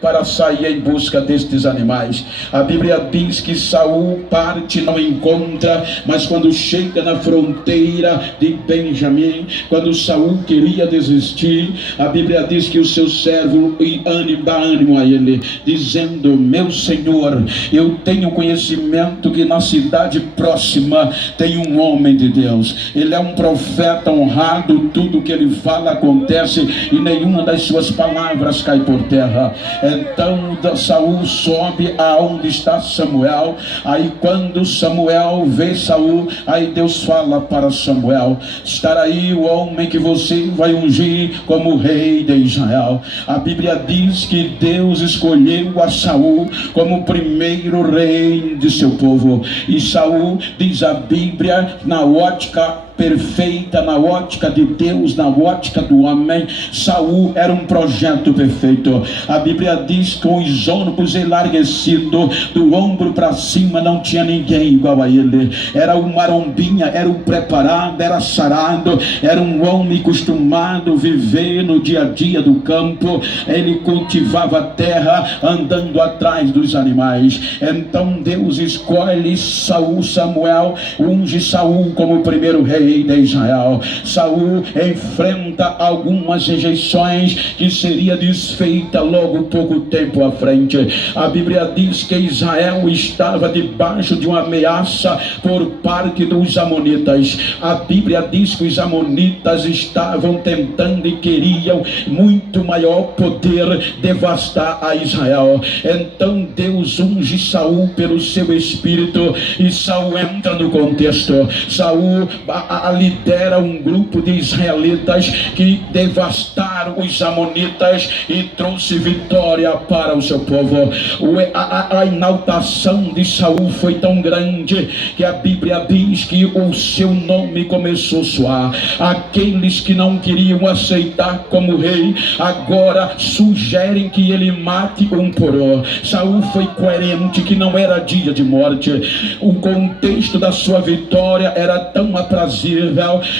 para sair em busca destes animais. A Bíblia diz que Saul parte, não encontra, mas quando chega na fronteira de Benjamim, quando Saul queria desistir, a Bíblia diz que o seu servo dá ânimo a ele, dizendo: meu Senhor, eu tenho conhecimento que na cidade próxima tem um homem de Deus, ele é um profeta honrado, tudo que ele fala acontece e nenhuma das suas palavras cai por terra. Então Saul sobe aonde está Samuel. Aí quando Samuel vê Saul, aí Deus fala para Samuel: estará aí o homem que você vai ungir como rei de Israel. A Bíblia diz que Deus escolheu a Saul como o primeiro rei de seu povo. E Saul, diz a Bíblia, na ótica perfeita, na ótica de Deus, na ótica do homem, Saul era um projeto perfeito. A Bíblia diz que com os ombros enlarguecidos, do ombro para cima não tinha ninguém igual a ele. Era um marombinha, era um preparado, era sarado, era um homem acostumado a viver no dia a dia do campo. Ele cultivava a terra andando atrás dos animais. Então Deus escolhe Samuel, unge Saul como o primeiro rei de Israel. Saul enfrenta algumas rejeições que seria desfeita logo pouco tempo à frente. A Bíblia diz que Israel estava debaixo de uma ameaça por parte dos amonitas. A Bíblia diz que os amonitas estavam tentando e queriam muito maior poder devastar a Israel. Então Deus unge Saul pelo seu espírito e Saul entra no contexto. Saul lidera um grupo de israelitas que devastaram os amonitas e trouxe vitória para o seu povo. A exaltação de Saul foi tão grande que a Bíblia diz que o seu nome começou a soar. Aqueles que não queriam aceitar como rei agora sugerem que ele mate um por um. Saul foi coerente que não era dia de morte. O contexto da sua vitória era tão aprazível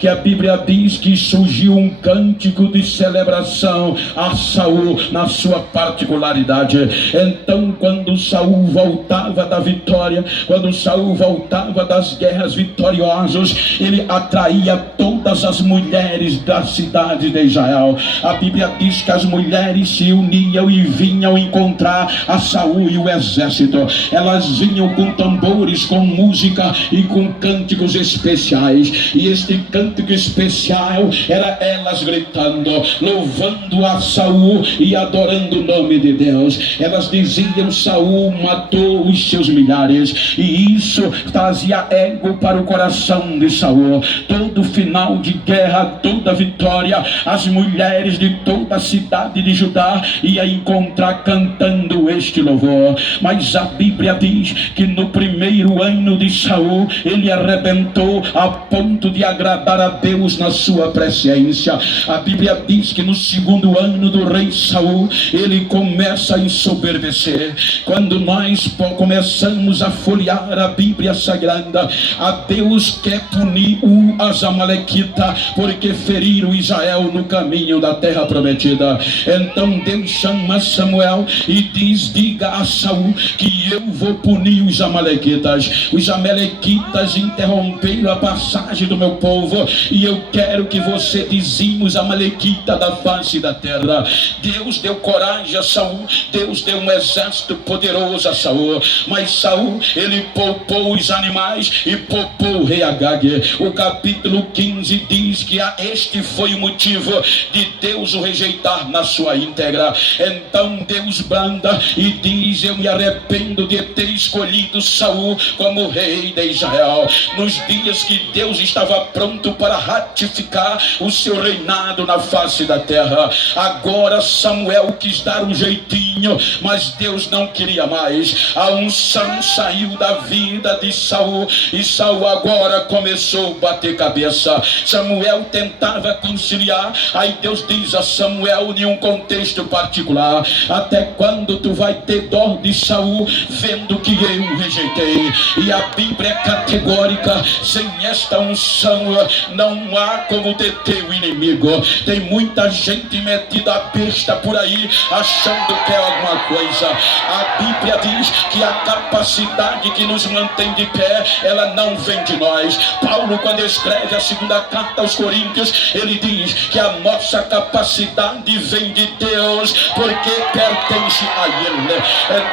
que a Bíblia diz que surgiu um cântico de celebração a Saul na sua particularidade. Então quando Saul voltava da vitória, quando Saul voltava das guerras vitoriosas, ele atraía todas as mulheres da cidade de Israel. A Bíblia diz que as mulheres se uniam e vinham encontrar a Saul e o exército. Elas vinham com tambores, com música e com cânticos especiais. E este cântico especial era elas gritando, louvando a Saul e adorando o nome de Deus. Elas diziam: Saul matou os seus milhares. E isso trazia ego para o coração de Saul. Todo final de guerra, toda vitória, as mulheres de toda a cidade de Judá iam encontrar cantando este louvor. Mas a Bíblia diz que no primeiro ano de Saul, ele arrebentou a ponto de agradar a Deus na sua presciência. A Bíblia diz que no segundo ano do rei Saul, ele começa a ensoberbecer. Quando nós começamos a folhear a Bíblia Sagrada, a Deus quer punir as amalequitas, porque feriram Israel no caminho da terra prometida. Então Deus chama Samuel e diz: diga a Saul que eu vou punir os amalequitas. Os amalequitas interromperam a passagem do meu povo, e eu quero que você dizime os amalequitas da face da terra. Deus deu coragem a Saul, Deus deu um exército poderoso a Saul, mas Saul, ele poupou os animais e poupou o rei Agag. O capítulo 15 diz que este foi o motivo de Deus o rejeitar na sua íntegra. Então Deus branda e diz: eu me arrependo de ter escolhido Saul como rei de Israel. Nos dias que Deus estava pronto para ratificar o seu reinado na face da terra, agora Samuel quis dar um jeitinho, mas Deus não queria mais. A unção saiu da vida de Saul e Saul agora começou a bater cabeça. Samuel tentava conciliar, aí Deus diz a Samuel em um contexto particular: até quando tu vai ter dó de Saul vendo que eu rejeitei. E a Bíblia é categórica: sem esta unção não há como deter o inimigo. Tem muita gente metida a besta por aí, achando que é alguma coisa. A Bíblia diz que a capacidade que nos mantém de pé, ela não vem de nós. Paulo, quando escreve a segunda carta aos Coríntios, ele diz que a nossa capacidade vem de Deus, porque pertence a Ele.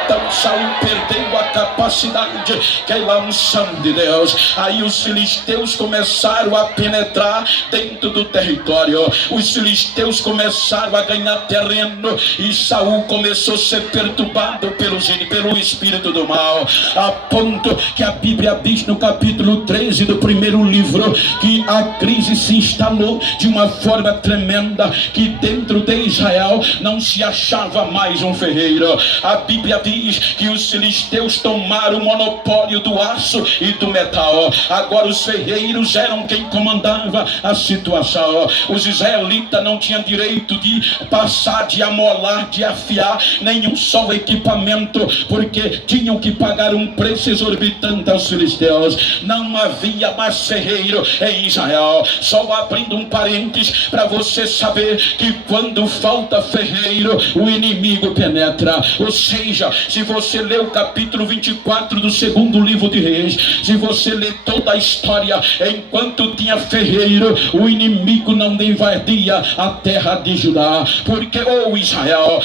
Então Saul perdeu a capacidade, que é a unção de Deus. Aí os filisteus começaram a penetrar dentro do território. Os filisteus começaram a ganhar terreno, e Saul começou a ser perturbado pelo espírito do mal, a ponto que a Bíblia diz no capítulo 13 do primeiro livro que a crise se instalou de uma forma tremenda, que dentro de Israel não se achava mais um ferreiro. A Bíblia diz que os filisteus tomaram o monopólio do aço e do metal. Agora os ferreiros eram quem comandava a situação. Os israelitas não tinham direito de passar, de amolar, de afiar nenhum só equipamento, porque tinham que pagar um preço exorbitante aos filisteus. Não havia mais ferreiro em Israel. Só abrindo um parênteses para você saber que quando falta ferreiro, o inimigo penetra. Ou seja, se você ler o capítulo 24 do segundo livro de Reis, se você ler toda a história, enquanto tinha ferreiro, o inimigo não invadia a terra de Judá. Porque, Israel,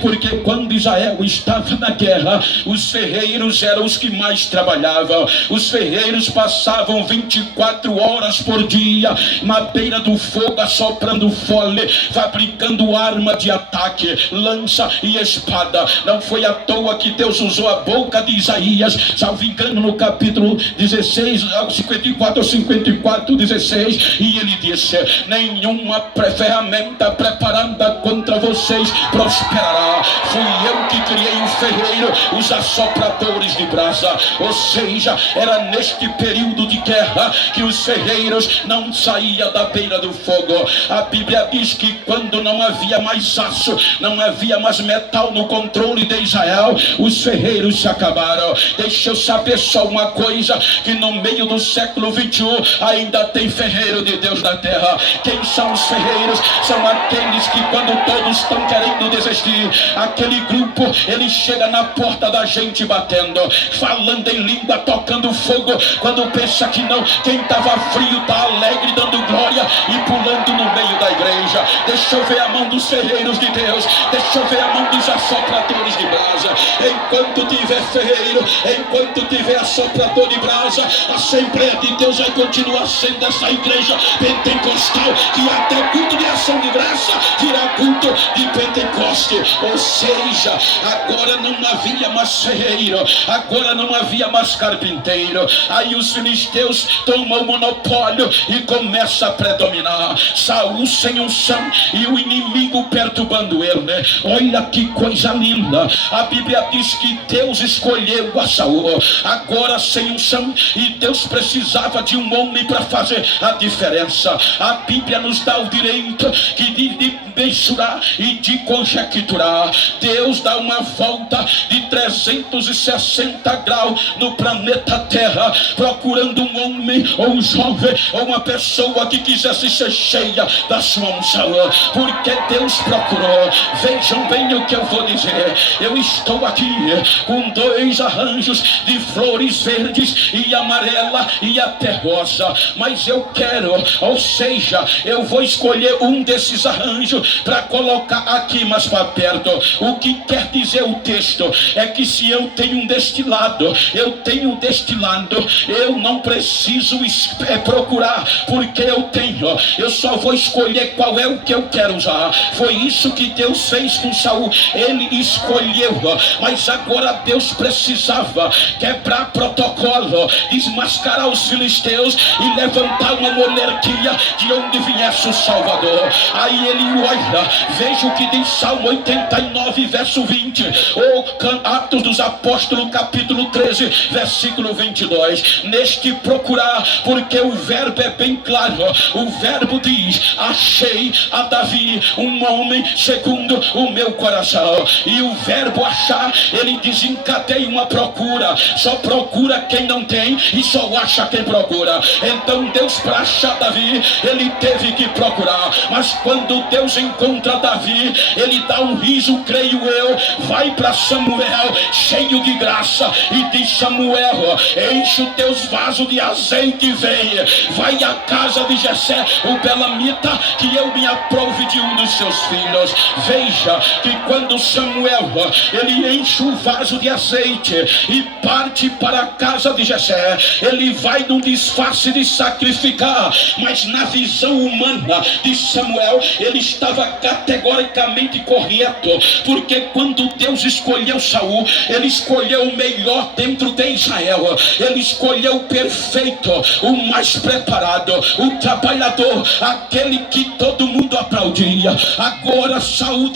porque quando Israel estava na guerra, os ferreiros eram os que mais trabalhavam. Os ferreiros passavam 24 horas por dia na beira do fogo, assoprando fole, fabricando arma de ataque, lança e espada. Não foi à toa que Deus usou a boca de Isaías, salvo engano, no capítulo 16, 54 ou 54, 16, e ele disse: nenhuma ferramenta preparada contra vocês prosperará. Fui eu que criei o ferreiro, os assopradores de brasa. Ou seja, era neste período de guerra que os ferreiros não saíam da beira do fogo. A Bíblia diz que quando não havia mais aço, não havia mais metal no controle de Israel, os ferreiros se acabaram. Deixa eu saber só uma coisa, que no meio do século 21 ainda tem ferreiro de Deus na terra. Quem são os ferreiros? São aqueles que, quando todos estão querendo desistir, aquele grupo, ele chega na porta da gente batendo, falando em língua, tocando fogo. Quando pensa que não, quem estava frio está alegre, dando glória e pulando no meio da igreja. Deixa eu ver a mão dos ferreiros de Deus, deixa eu ver a mão dos assopradores de brasa. Enquanto tiver ferreiro, enquanto tiver assoprador de brasa, a Assembleia de Deus vai continuar sendo essa igreja pentecostal, que até culto de ação de graça virá culto de Pentecoste. Ou seja, agora não havia mais ferreiro, agora não havia mais carpinteiro. Aí os filisteus tomam o monopólio e começa a predominar. Saul sem unção e o inimigo perturbando ele. Olha que coisa linda. A Bíblia diz que Deus escolheu a Saul agora sem unção, e Deus precisava de um homem para fazer a diferença. A Bíblia nos dá o direito de mensurar e de conjecturar. Deus dá uma volta de 360 graus no planeta Terra, procurando um homem ou um jovem ou uma pessoa que quisesse ser cheia da sua unção. Porque Deus procurou. Vejam bem o que eu vou dizer. Eu estou aqui com 2 arranjos de flores verdes e amarela e até rosa, mas eu quero, ou seja, eu vou escolher um desses arranjos para colocar aqui mais para perto. O que quer dizer o texto é que se eu tenho um destilado, eu não preciso procurar, porque eu tenho. Eu só vou escolher qual é o que eu quero usar. Foi isso que Deus fez com Saul. Ele escolheu, mas agora Deus precisava quebrar protocolo, desmascarar os filisteus e levantar uma monarquia de onde viesse o Salvador. Aí ele olha, veja o que diz Salmo 89, verso 20. Atos dos Apóstolos, capítulo 13, versículo 22. Neste procurar, porque o verbo é bem claro. O verbo diz: achei a Davi um homem segundo o meu coração. E o verbo achar, ele desencadeia uma procura. Só procura quem não tem e só acha quem procura. Então Deus, para achar Davi, ele teve que procurar. Mas quando Deus encontra Davi, ele dá um riso, creio eu, vai para Samuel cheio de graça e diz: Samuel, enche os teus vasos de azeite e vem. Vai à casa de Jessé, o belamita, que eu me aprove de um dos seus filhos. Veja que quando Samuel, ele enche o vaso de azeite e parte para a casa de Jessé, ele vai num disfarce de sacrificar, mas na visão humana de Samuel, ele estava categoricamente correto, porque quando Deus escolheu Saul, ele escolheu o melhor dentro de Israel. Ele escolheu o perfeito, o mais preparado, o trabalhador, aquele que todo mundo aplaudia. Agora Saul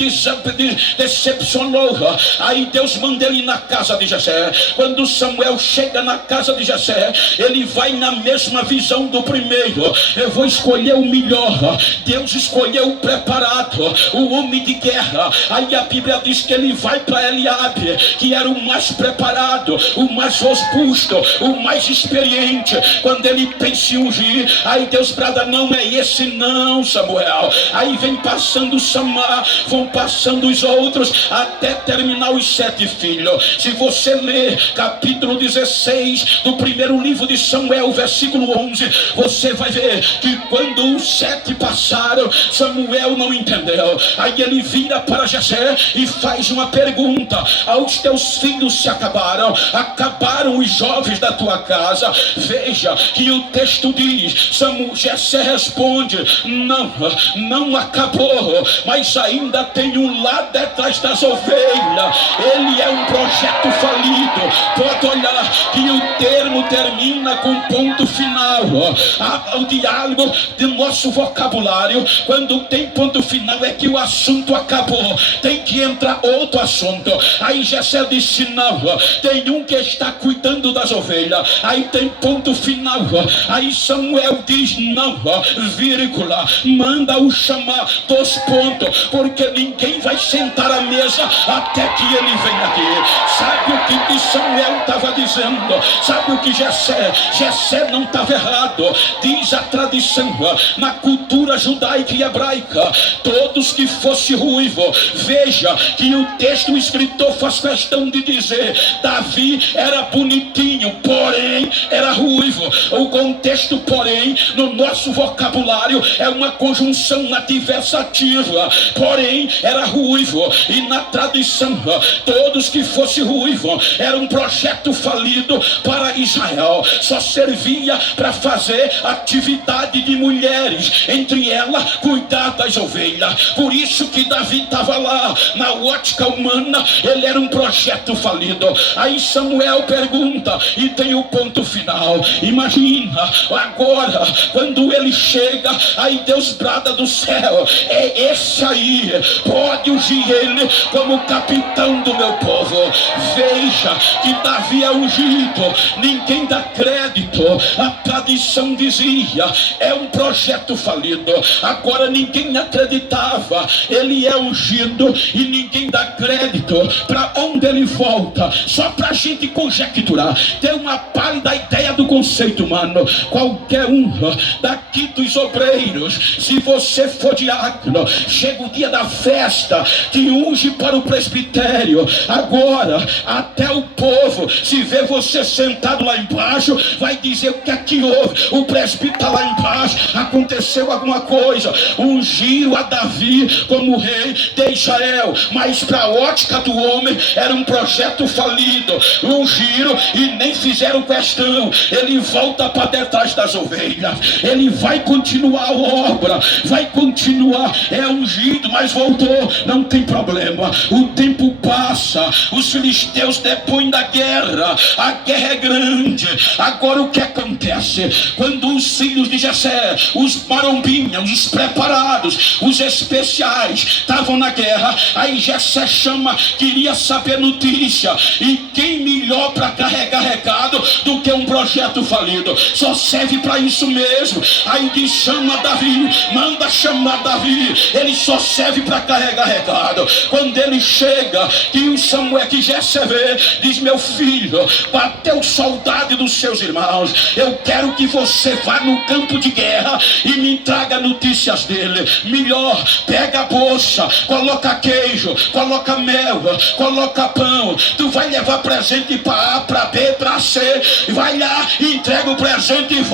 decepcionou. Aí Deus manda ele na casa de Jessé. Quando Samuel chega na casa de Jessé, ele vai na mesma visão do primeiro: eu vou escolher o melhor. Deus escolheu o preparado, o homem de guerra. Aí a Bíblia diz que ele vai para Eliabe, que era o mais preparado, o mais robusto, o mais experiente. Quando ele pensa em ungir, aí Deus brada: não é esse não, Samuel. Aí vem passando Samar, vão passando os outros, até terminar os 7 filhos. Se você ler capítulo 16 do primeiro livro de Samuel, versículo 11, você vai ver que quando os 7 passaram, Samuel não entendeu. Aí ele vira para Jessé e faz uma pergunta: aos teus filhos se acabaram? Acabaram os jovens da tua casa? Veja que o texto diz, Jessé responde: não, não acabou, mas ainda tem um lá detrás das ovelhas. Ele é um projeto falido. Pode olhar que o termo termina com ponto final. O diálogo do nosso vocabulário, quando tem ponto final, é que o assunto acabou, tem que entrar outro assunto. Aí Jessé disse: não, tem um que está cuidando das ovelhas. Aí tem ponto final. Aí Samuel diz: não, vírgula, manda-o chamar, 2 pontos, porque ninguém vai sentar à mesa até que ele venha aqui. Sabe o que Samuel estava dizendo? Sabe o que Jessé não estava errado. Diz a tradição, na cultura judaica e hebraica, todos que fosse ruivo. Veja que o texto, o escritor faz questão de dizer: Davi era bonitinho, porém era ruivo. O contexto, porém, no nosso vocabulário é uma conjunção adversativa. Porém era ruivo. E na tradição, todos que fosse ruivo era um projeto falido para Israel. Só servia para fazer atividade de mulheres, entre elas cuidar das ovelhas. Por isso que Davi estava lá. Na ótica humana, ele era um projeto falido. Aí Samuel pergunta, e tem o ponto final. Imagina agora, quando ele chega, aí Deus brada do céu: é esse aí, pode ungir ele como capitão do meu povo. Veja que Davi é ungido, ninguém dá crédito. A tradição dizia: é um projeto falido. Agora ninguém acreditava. Ele é ungido e ninguém dá crédito. Para onde ele volta? Só para a gente conjecturar, ter uma pálida ideia do conceito humano. Qualquer um daqui dos obreiros, se você for diácono, chega o dia da festa, te unge para o presbitério. Agora até o povo, se vê você sentado lá embaixo, vai dizer: o que é que houve? O presbítero está lá embaixo, aconteceu alguma coisa. Ungiram a Davi como rei de Israel, mas para a ótica do homem era um projeto falido. Ungiram e nem fizeram questão. Ele volta para detrás das ovelhas. Ele vai continuar a obra, vai continuar. É ungido, mas voltou. Não tem problema. O tempo passa, os filisteus depõem da guerra. A guerra é grande. Agora o que acontece? Quando os filhos de Jessé, os marombinhas, os preparados, os especiais estavam na guerra, aí Jessé chama queria saber notícia. E quem melhor para carregar recado do que um projeto falido? Só serve para isso mesmo. Aí diz: chama Davi, manda chamar Davi. Ele só serve para carregar recado. Quando ele chega, que o Samuel, que Jessé vê, diz: meu filho, bateu saudade dos seus irmãos, eu quero que você vá no campo de guerra e me traga notícias dele. Melhor, pega a bolsa, coloca queijo, coloca mel, coloca pão. Tu vai levar presente para A, para B, para C. Vai lá, entrega o presente e volta.